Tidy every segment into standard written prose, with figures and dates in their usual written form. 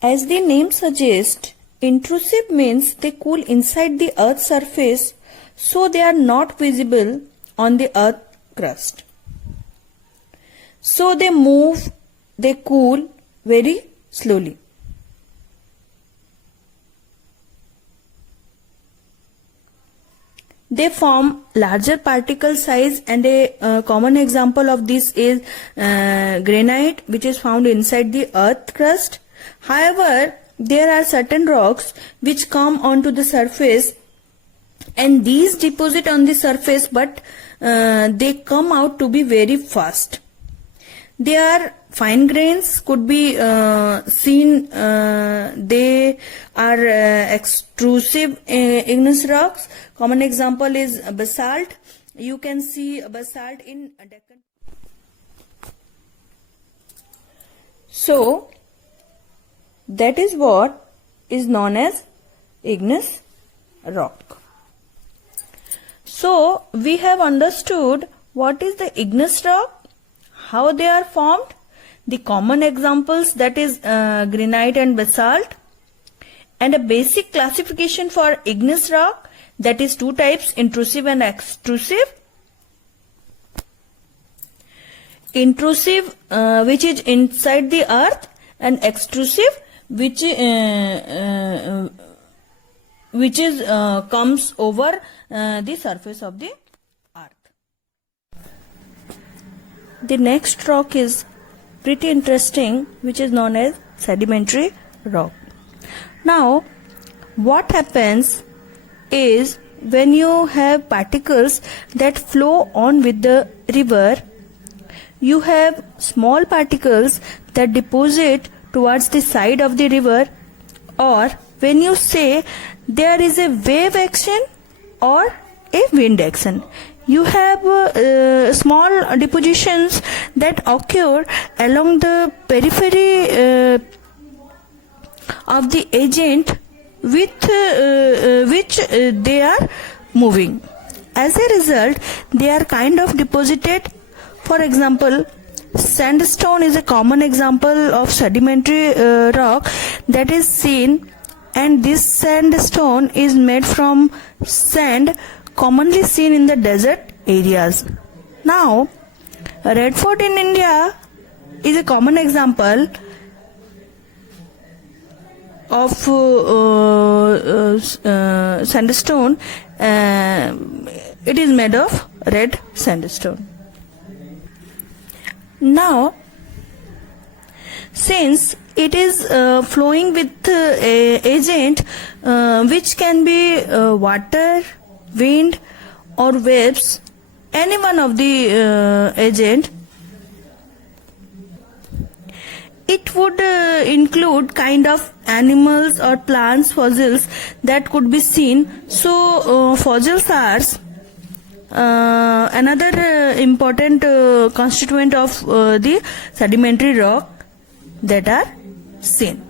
As the name suggests, intrusive means they cool inside the earth's surface, so they are not visible on the earth crust. So they move, they cool very slowly. They form larger particle size, and a common example of this is granite, which is found inside the earth crust. However, there are certain rocks which come onto the surface, and these deposit on the surface, but they come out to be very fast. They are fine grains, could be seen. They are extrusive igneous rocks. Common example is basalt. You can see basalt in Deccan. So that is what is known as igneous rock. So we have understood what is the igneous rock, how they are formed, the common examples, that is granite and basalt, and a basic classification for igneous rock, that is two types, intrusive and extrusive. Intrusive, which is inside the earth, and extrusive, which is comes over the surface of the earth. The next rock is pretty interesting, which is known as sedimentary rock. Now, what happens is, when you have particles that flow on with the river, you have small particles that deposit towards the side of the river, or when you say there is a wave action or a wind action, you have small depositions that occur along the periphery of the agent with which they are moving. As a result, they are kind of deposited. For example, sandstone is a common example of sedimentary rock that is seen, and this sandstone is made from sand commonly seen in the desert areas. Now, Redford in India is a common example of sandstone. It is made of red sandstone. Now, since it is flowing with agent which can be water, wind or waves, any one of the agent, it would include kind of animals or plants, fossils that could be seen. So fossils are another important constituent of the sedimentary rock that are seen.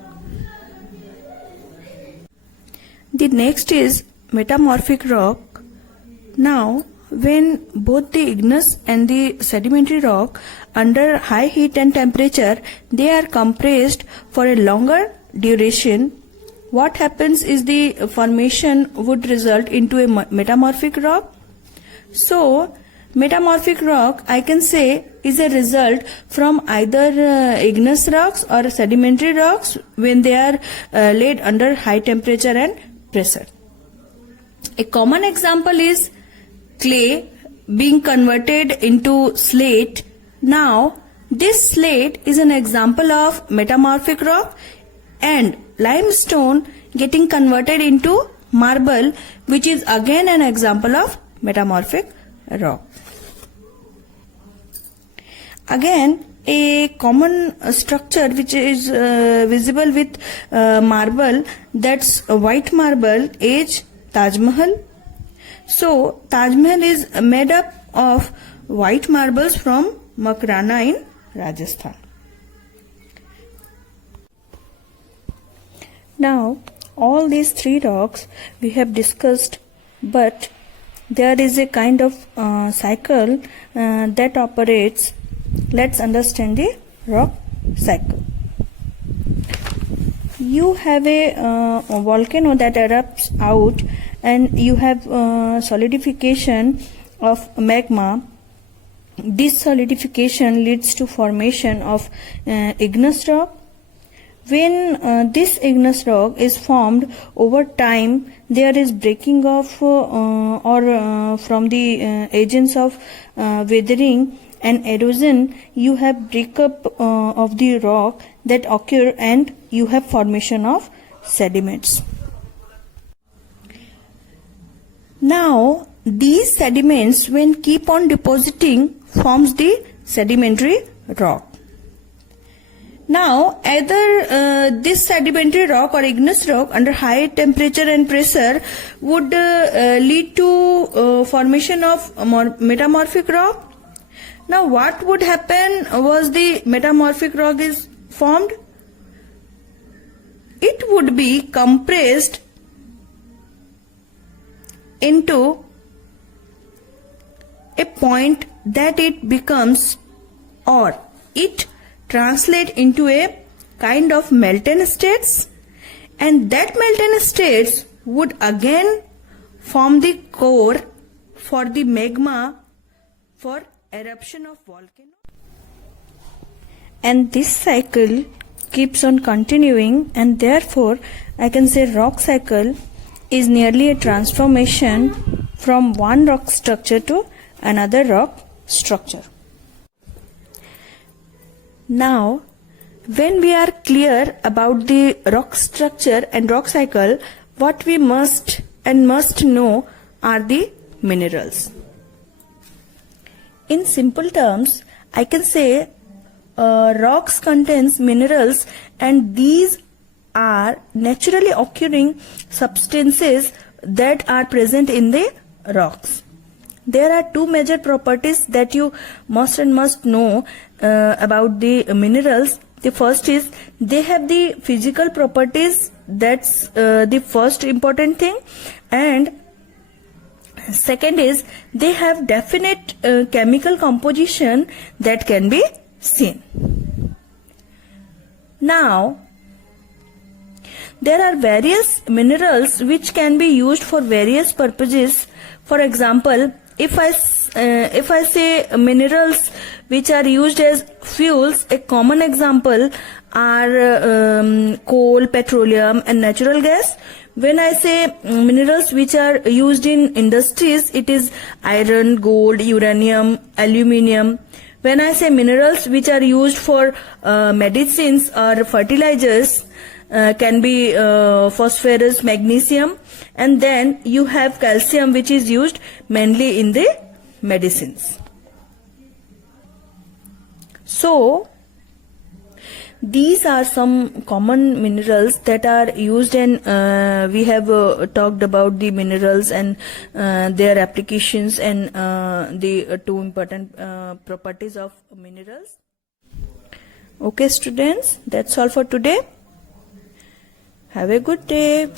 The next is metamorphic rock. Now, when both the igneous and the sedimentary rock under high heat and temperature, they are compressed for a longer duration, what happens is the formation would result into a metamorphic rock. So, metamorphic rock, I can say, is a result from either igneous rocks or sedimentary rocks when they are laid under high temperature and pressure. A common example is clay being converted into slate. Now, this slate is an example of metamorphic rock, and limestone getting converted into marble, which is again an example of metamorphic rock. Again, a common structure which is visible with marble, that's white marble, is Taj Mahal. So, Taj Mahal is made up of white marbles from Makrana in Rajasthan. Now, all these three rocks we have discussed, but there is a kind of cycle that operates. Let's understand the rock cycle. you have a volcano that erupts out, and you have solidification of magma. This solidification leads to formation of igneous rock. When this igneous rock is formed over time, there is breaking off from the agents of weathering and erosion. You have breakup of the rock that occur, and you have formation of sediments. Now these sediments, when keep on depositing, forms the sedimentary rock. Now either this sedimentary rock or igneous rock under high temperature and pressure would lead to formation of metamorphic rock. Now what would happen was the metamorphic rock is formed? It would be compressed into a point that it becomes, or it translate into a kind of melted states, and that melted states would again form the core for the magma for eruption of volcano. And this cycle keeps on continuing, and therefore I can say rock cycle is nearly a transformation from one rock structure to another rock structure. Now, when we are clear about the rock structure and rock cycle, what we must know are the minerals. In simple terms, I can say rocks contains minerals, and these are naturally occurring substances that are present in the rocks. There are two major properties that you must know about the minerals. The first is they have the physical properties. That's the first important thing. And second is they have definite chemical composition that can be seen. Now, there are various minerals which can be used for various purposes. For example, if I say minerals which are used as fuels, a common example are coal, petroleum and natural gas. When I say minerals which are used in industries, it is iron, gold, uranium, aluminium. When I say minerals which are used for medicines or fertilizers, can be phosphorus, magnesium, and then you have calcium, which is used mainly in the medicines. So these are some common minerals that are used, and we have talked about the minerals and their applications and the two important properties of minerals. Okay students, that's all for today. Have a good day.